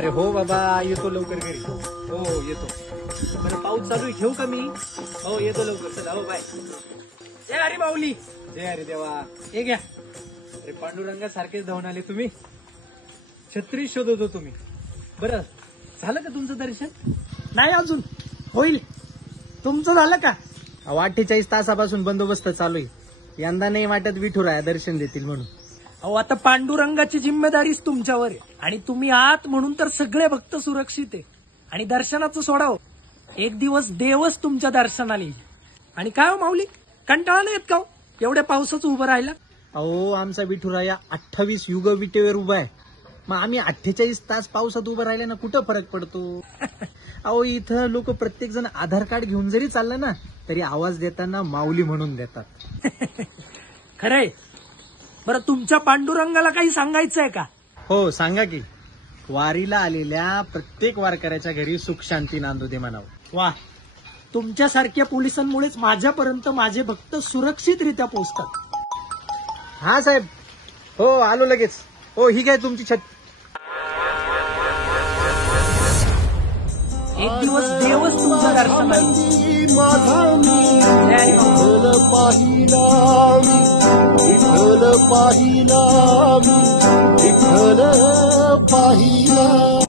अरे हो बाबा, येतो लवकर घरी. हो येतो. बरं पाऊस चालू आहे, ठेवू का मी? हो येतो लवकर. चला हो बाय. जय हरी माऊली. जय हरी देवा. हे घ्या. अरे पांडुरंगा सारखेच धावून आले तुम्ही. छत्री शोधत होतो तुम्ही. बरं झालं का तुमचं दर्शन? नाही अजून, होईल. तुमचं झालं का? 48 तासापासून बंदोबस्त चालू आहे. यंदा नाही वाटत विठुराया दर्शन देतील म्हणून. अहो आता पांडुरंगाची जिम्मेदारीच तुमच्यावर आहे आणि तुम्ही आहात म्हणून तर सगळे भक्त सुरक्षित आहे. आणि दर्शनाचं सोडाव, एक दिवस देवच तुमच्या दर्शनाला येईल. आणि काय हो माऊली, कंटाळा नाही येत का हो एवढ्या पावसाचं उभं राहिला? अहो आमचा विठुराया 28 युग विटेवर उभा आहे. मग आम्ही 48 तास पावसात उभं राहिल्यानं कुठं फरक पडतो? अहो इथं लोक प्रत्येक जण आधार कार्ड घेऊन जरी चाललं ना तरी आवाज देताना माऊली म्हणून देतात. खरंय. बरं तुमच्या पांडुरंगाला काही सांगायचंय का? हो सांगा की. वारीला आलेल्या प्रत्येक वारकऱ्याच्या घरी सुख शांती नांदू दे म्हणावं. वा, तुमच्यासारख्या पोलिसांमुळेच माझ्यापर्यंत माझे भक्त सुरक्षितरित्या पोहोचतात. हा साहेब. हो आलो लगेच. हो ही काय तुमची छत. एक दिवस देवच तुमच्या दर्शनाला येईल. माझा विठ्ठल पाहिला विठ्ठल पाहिला विठ्ठल पाहिला.